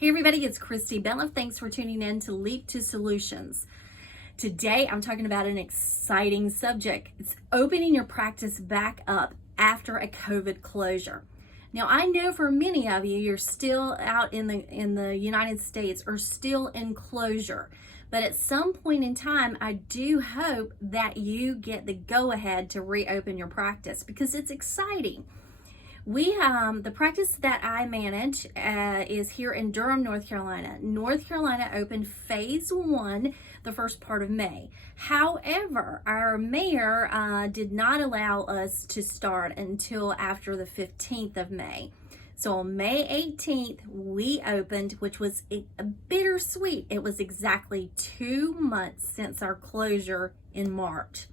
Hey everybody, it's Christy Bentliff. Thanks for tuning in to LEAP2 Solutions. Today I'm talking about an exciting subject. It's opening your practice back up after a COVID closure. Now I know for many of you, you're still out in the United States or still in closure. But at some point in time, I do hope that you get the go-ahead to reopen your practice because it's exciting. The practice that I manage is here in Durham, North Carolina. North Carolina opened phase 1 the first part of May. However, our mayor did not allow us to start until after the 15th of May. So on May 18th, we opened, which was a bittersweet. It was exactly 2 months since our closure in March.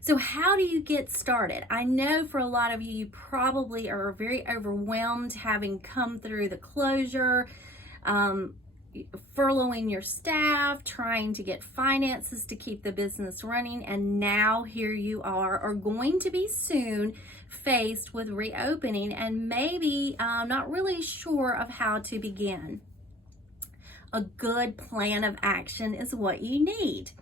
So how do you get started? I know for a lot of you, you probably are very overwhelmed having come through the closure, furloughing your staff, trying to get finances to keep the business running, and now here you are going to be soon faced with reopening and maybe not really sure of how to begin. A good plan of action is what you need.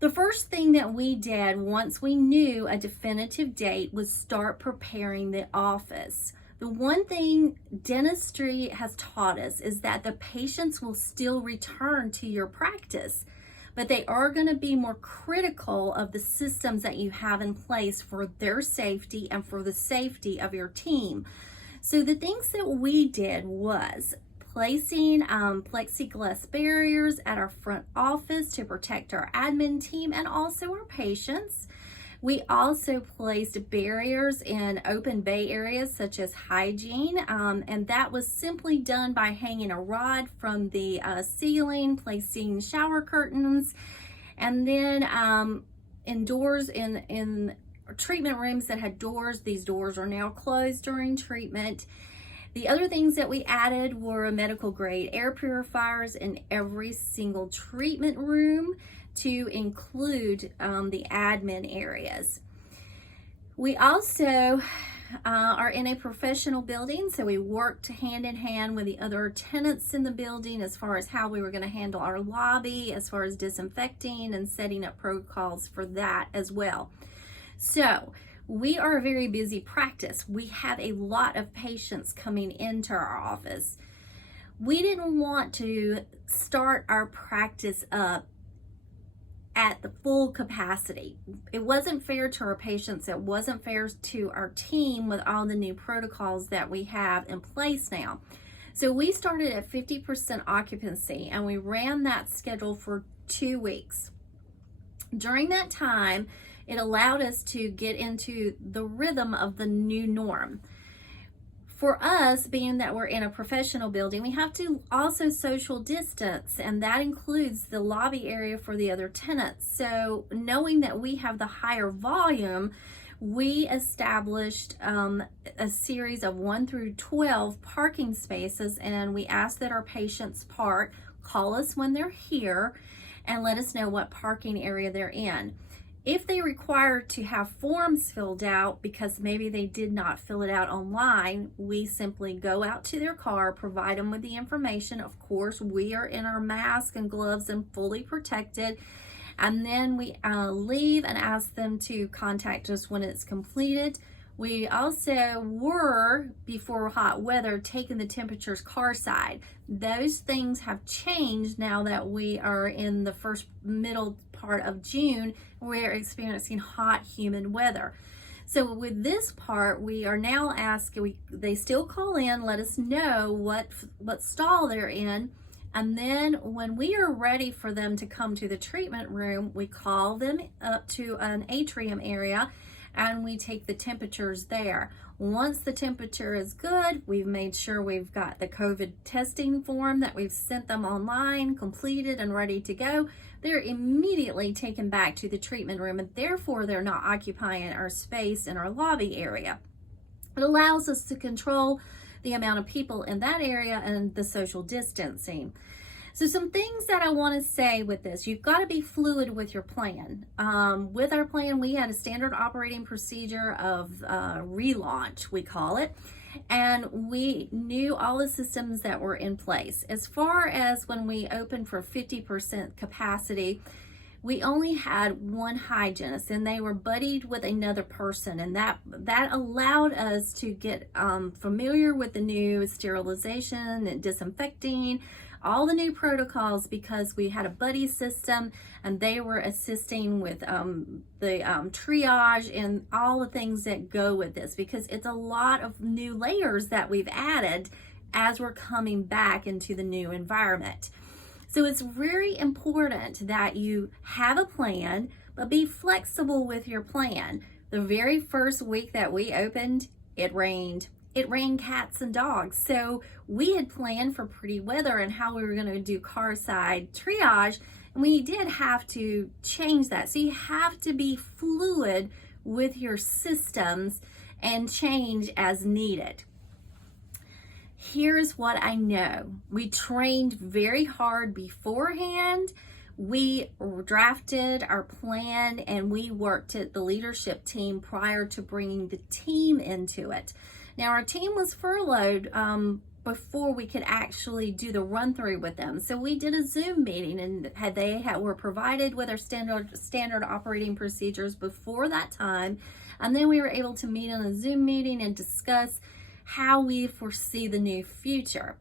The first thing that we did once we knew a definitive date was start preparing the office. The one thing dentistry has taught us is that the patients will still return to your practice, but they are going to be more critical of the systems that you have in place for their safety and for the safety of your team. So the things that we did was placing plexiglass barriers at our front office to protect our admin team and also our patients. We also placed barriers in open bay areas such as hygiene, and that was simply done by hanging a rod from the ceiling, placing shower curtains, and then indoors in treatment rooms that had doors, these doors are now closed during treatment. The other things that we added were medical grade air purifiers in every single treatment room to include the admin areas. We also are in a professional building, so we worked hand in hand with the other tenants in the building as far as how we were going to handle our lobby, as far as disinfecting and setting up protocols for that as well. So we are a very busy practice. We have a lot of patients coming into our office. We didn't want to start our practice up at the full capacity. It wasn't fair to our patients. It wasn't fair to our team with all the new protocols that we have in place now. So we started at 50% occupancy and we ran that schedule for 2 weeks. During that time, it allowed us to get into the rhythm of the new norm. For us, being that we're in a professional building, we have to also social distance, and that includes the lobby area for the other tenants. So knowing that we have the higher volume, we established a series of 1 through 12 parking spaces, and we asked that our patients park, call us when they're here, and let us know what parking area they're in. If they require to have forms filled out because maybe they did not fill it out online, we simply go out to their car, provide them with the information. Of course, we are in our masks and gloves and fully protected. And then we leave and ask them to contact us when it's completed. We also were, before hot weather, taking the temperatures car side. Those things have changed now that we are in the middle part of June. We're experiencing hot, humid weather. So with this part, we are now asking, they still call in, let us know what stall they're in. And then when we are ready for them to come to the treatment room, we call them up to an atrium area and we take the temperatures there. Once the temperature is good, we've made sure we've got the COVID testing form that we've sent them online, completed and ready to go. They're immediately taken back to the treatment room, and therefore they're not occupying our space in our lobby area. It allows us to control the amount of people in that area and the social distancing. So some things that I want to say with this, you've got to be fluid with your plan. With our plan, we had a standard operating procedure of relaunch, we call it. and we knew all the systems that were in place. As far as when we opened for 50% capacity, we only had one hygienist, and they were buddied with another person, and that allowed us to get familiar with the new sterilization and disinfecting, all the new protocols, because we had a buddy system and they were assisting with the triage and all the things that go with this, because it's a lot of new layers that we've added as we're coming back into the new environment. So it's very important that you have a plan, but be flexible with your plan. The very first week that we opened, it rained. It rained cats and dogs. So we had planned for pretty weather and how we were going to do car side triage, and we did have to change that. So you have to be fluid with your systems and change as needed. Here's what I know. We trained very hard beforehand. We drafted our plan and we worked at the leadership team prior to bringing the team into it. Now, our team was furloughed before we could actually do the run through with them. So we did a Zoom meeting, and were provided with our standard operating procedures before that time. And then we were able to meet on a Zoom meeting and discuss how we foresee the new future.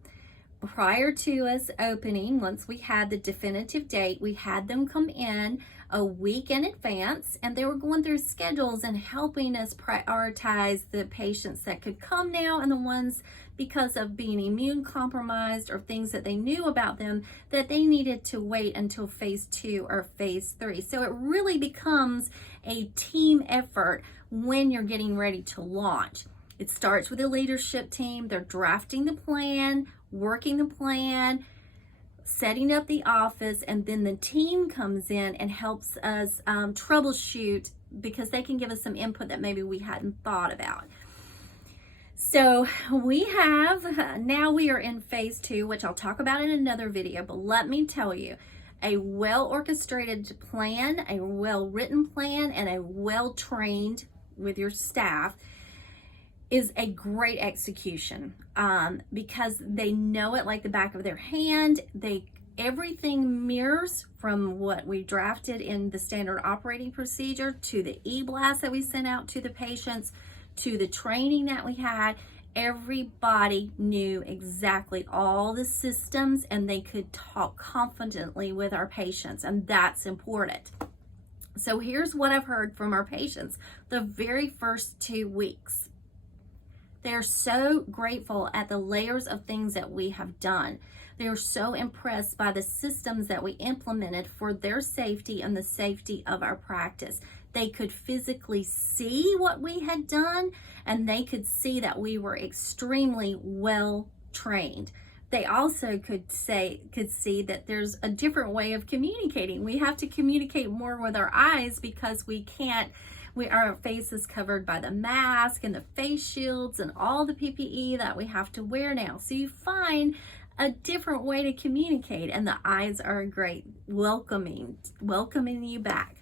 Prior to us opening, once we had the definitive date, we had them come in a week in advance, and they were going through schedules and helping us prioritize the patients that could come now and the ones, because of being immune compromised or things that they knew about them, that they needed to wait until phase 2 or phase 3. So it really becomes a team effort when you're getting ready to launch. It starts with the leadership team. They're drafting the plan, working the plan, setting up the office, and then the team comes in and helps us troubleshoot, because they can give us some input that maybe we hadn't thought about. So now we are in phase 2, which I'll talk about in another video, but let me tell you, a well-orchestrated plan, a well-written plan, and a well-trained with your staff is a great execution, because they know it like the back of their hand. Everything mirrors from what we drafted in the standard operating procedure to the e-blast that we sent out to the patients, to the training that we had. Everybody knew exactly all the systems, and they could talk confidently with our patients, and that's important. So here's what I've heard from our patients the very first 2 weeks. They're so grateful at the layers of things that we have done. They're so impressed by the systems that we implemented for their safety and the safety of our practice. They could physically see what we had done, and they could see that we were extremely well trained. They also could see that there's a different way of communicating. We have to communicate more with our eyes, because our face is covered by the mask and the face shields and all the PPE that we have to wear now. So you find a different way to communicate, and the eyes are great, welcoming you back.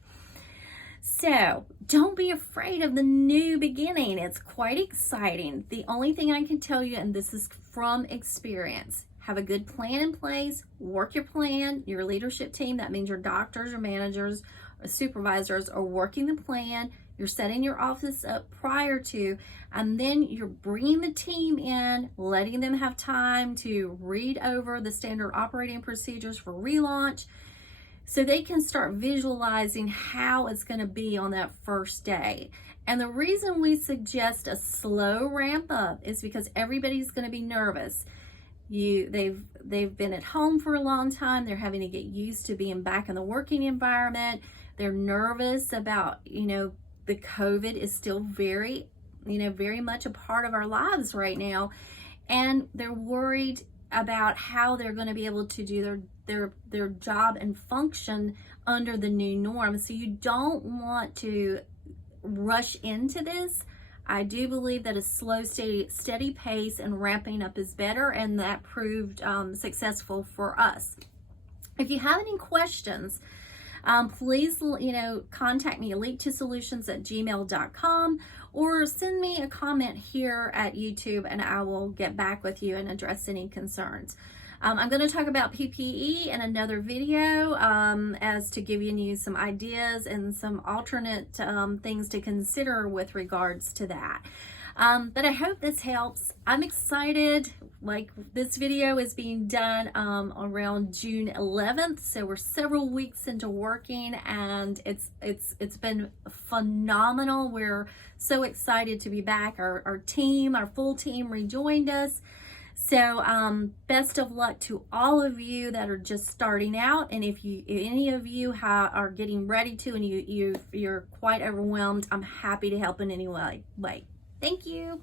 So don't be afraid of the new beginning. It's quite exciting. The only thing I can tell you, and this is from experience, have a good plan in place, work your plan. Your leadership team, that means your doctors, your managers, or supervisors, are working the plan. You're setting your office up prior to, and then you're bringing the team in, letting them have time to read over the standard operating procedures for relaunch, so they can start visualizing how it's going to be on that first day. And the reason we suggest a slow ramp up is because everybody's going to be nervous. They've been at home for a long time. They're having to get used to being back in the working environment. They're nervous about, the COVID is still very much a part of our lives right now. And they're worried about how they're going to be able to do their job and function under the new norm. So you don't want to rush into this. I do believe that a slow, steady pace and ramping up is better, and that proved successful for us. If you have any questions, please contact me at LEAP2Solutions@gmail.com, or send me a comment here at YouTube and I will get back with you and address any concerns. I'm going to talk about PPE in another video as to giving you some ideas and some alternate things to consider with regards to that. But I hope this helps. I'm excited. Like, this video is being done around June 11th, so we're several weeks into working, and it's been phenomenal. We're so excited to be back. Our team, our full team, rejoined us. So best of luck to all of you that are just starting out, and if any of you are getting ready to, and you're quite overwhelmed, I'm happy to help in any way. Thank you.